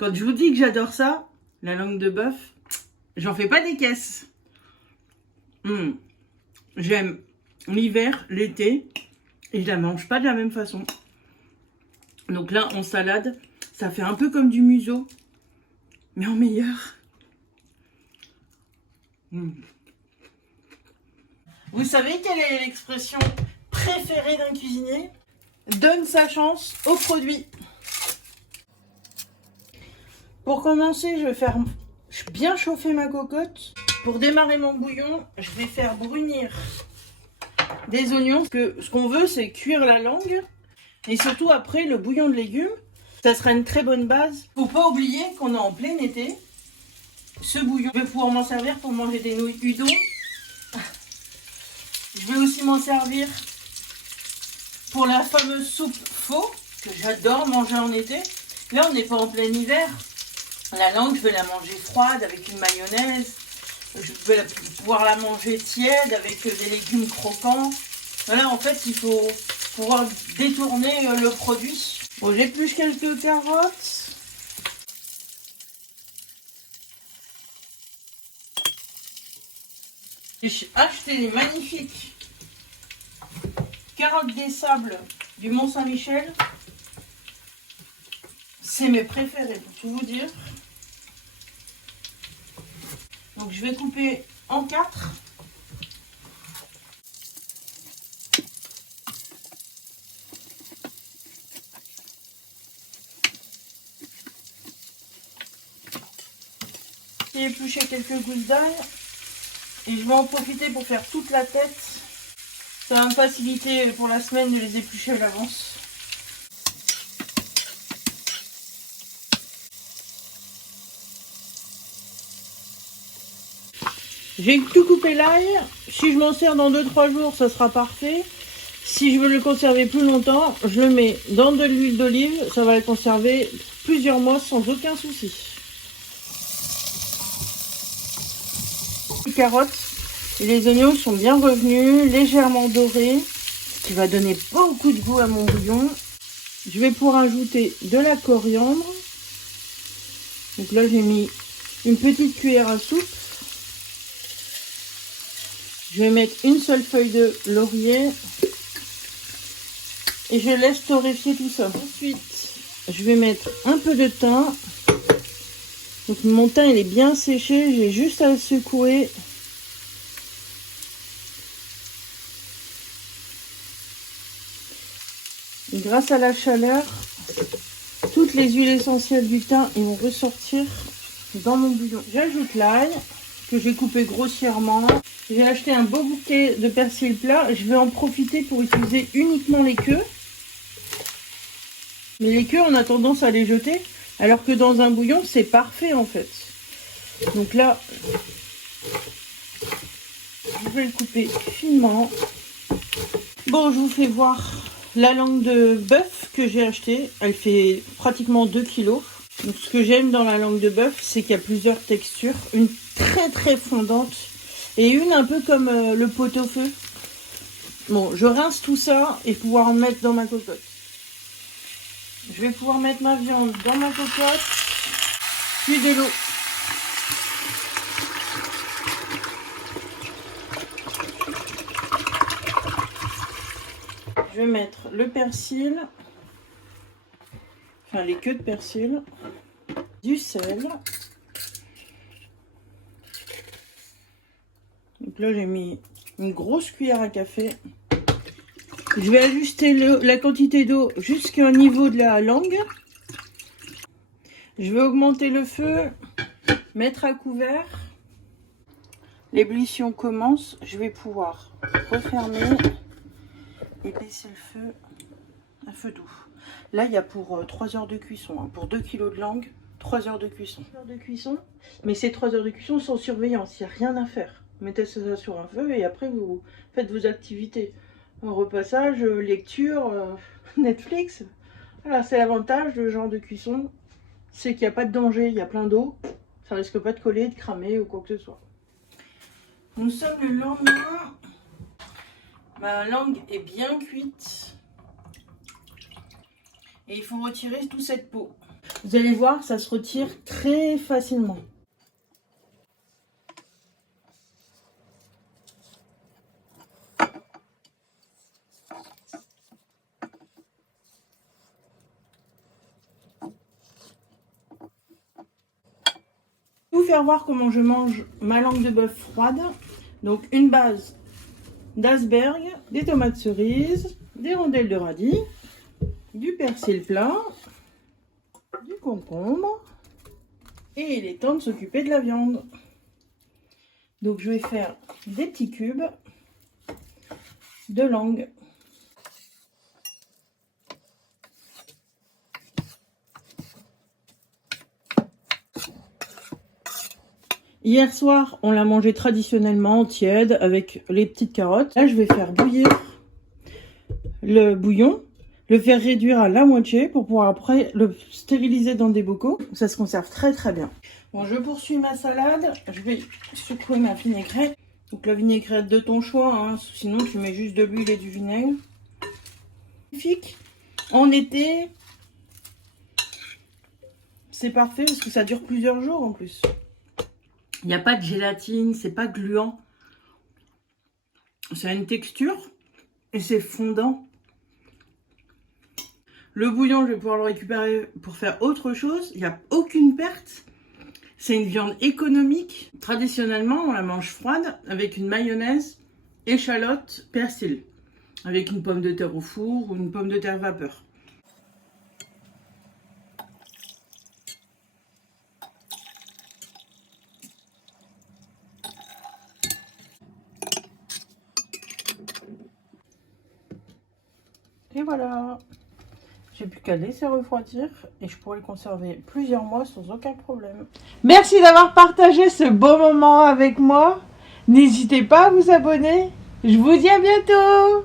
Quand je vous dis que j'adore ça, la langue de bœuf, j'en fais pas des caisses. J'aime l'hiver, l'été, et je la mange pas de la même façon. Donc là, en salade, ça fait un peu comme du museau, mais en meilleur. Vous savez quelle est l'expression préférée d'un cuisinier? Donne sa chance au produit. Pour commencer, je vais faire bien chauffer ma cocotte. Pour démarrer mon bouillon, je vais faire brunir des oignons. Ce qu'on veut, c'est cuire la langue. Et surtout, après, le bouillon de légumes, ça sera une très bonne base. Faut pas oublier qu'on est en plein été. Ce bouillon, je vais pouvoir m'en servir pour manger des nouilles udon. Je vais aussi m'en servir pour la fameuse soupe faux, que j'adore manger en été. Là, on n'est pas en plein hiver. La langue, je vais la manger froide avec une mayonnaise. Je vais pouvoir la manger tiède avec des légumes croquants. Voilà, en fait, il faut pouvoir détourner le produit. Bon, j'épluche quelques carottes. J'ai acheté les magnifiques carottes des sables du Mont-Saint-Michel. C'est mes préférés, pour tout vous dire. Donc je vais couper en 4. J'ai épluché quelques gousses d'ail. Et je vais en profiter pour faire toute la tête. Ça va me faciliter pour la semaine de les éplucher à l'avance. J'ai tout coupé l'ail. Si je m'en sers dans 2-3 jours, ça sera parfait. Si je veux le conserver plus longtemps, je le mets dans de l'huile d'olive. Ça va le conserver plusieurs mois sans aucun souci. Les carottes et les oignons sont bien revenus, légèrement dorés, ce qui va donner beaucoup de goût à mon bouillon. Je vais pouvoir ajouter de la coriandre. Donc là, j'ai mis une petite cuillère à soupe. Je vais mettre une seule feuille de laurier et je laisse torréfier tout ça. Ensuite, je vais mettre un peu de thym. Donc mon thym, il est bien séché, j'ai juste à le secouer. Et grâce à la chaleur, toutes les huiles essentielles du thym ils vont ressortir dans mon bouillon. J'ajoute l'ail que j'ai coupé grossièrement. J'ai acheté un beau bouquet de persil plat. Je vais en profiter pour utiliser uniquement les queues. Mais les queues, on a tendance à les jeter. Alors que dans un bouillon, c'est parfait en fait. Donc là, je vais le couper finement. Bon, je vous fais voir la langue de bœuf que j'ai achetée. Elle fait pratiquement 2 kg. Donc, ce que j'aime dans la langue de bœuf, c'est qu'il y a plusieurs textures. Une très fondante et une un peu comme le pot-au-feu. Bon, je rince tout ça et pouvoir en mettre dans ma cocotte. Je vais pouvoir mettre ma viande dans ma cocotte, puis de l'eau. Je vais mettre le persil, enfin les queues de persil, du sel. Donc là j'ai mis une grosse cuillère à café. Je vais ajuster la quantité d'eau jusqu'au niveau de la langue. Je vais augmenter le feu, mettre à couvert. L'ébullition commence. Je vais pouvoir refermer et baisser le feu à feu doux. Là, il y a pour 3 heures de cuisson. Hein. Pour 2 kg de langue, 3 heures de cuisson. 3 heures de cuisson. Mais ces 3 heures de cuisson sont surveillance. Il n'y a rien à faire. Mettez ça sur un feu et après, vous faites vos activités. Un repassage, lecture, Netflix. Voilà, c'est l'avantage de ce genre de cuisson. C'est qu'il n'y a pas de danger, il y a plein d'eau. Ça risque pas de coller, de cramer ou quoi que ce soit. Nous sommes le lendemain. Ma langue est bien cuite. Et il faut retirer toute cette peau. Vous allez voir, ça se retire très facilement. Je vais vous faire voir comment je mange ma langue de bœuf froide. Donc une base d'asperges, des tomates cerises, des rondelles de radis, du persil plat, du concombre, et il est temps de s'occuper de la viande. Donc je vais faire des petits cubes de langue. Hier soir, on l'a mangé traditionnellement tiède avec les petites carottes. Là, je vais faire bouillir le bouillon, le faire réduire à la moitié pour pouvoir après le stériliser dans des bocaux. Ça se conserve très très bien. Bon, je poursuis ma salade. Je vais secouer ma vinaigrette. Donc la vinaigrette de ton choix, hein. Sinon tu mets juste de l'huile et du vinaigre. Magnifique. En été, c'est parfait parce que ça dure plusieurs jours en plus. Il n'y a pas de gélatine, c'est pas gluant. Ça a une texture et c'est fondant. Le bouillon, je vais pouvoir le récupérer pour faire autre chose. Il n'y a aucune perte. C'est une viande économique. Traditionnellement, on la mange froide avec une mayonnaise, échalote, persil. Avec une pomme de terre au four ou une pomme de terre vapeur. Et voilà, j'ai plus qu'à laisser refroidir et je pourrais le conserver plusieurs mois sans aucun problème. Merci d'avoir partagé ce beau moment avec moi. N'hésitez pas à vous abonner. Je vous dis à bientôt.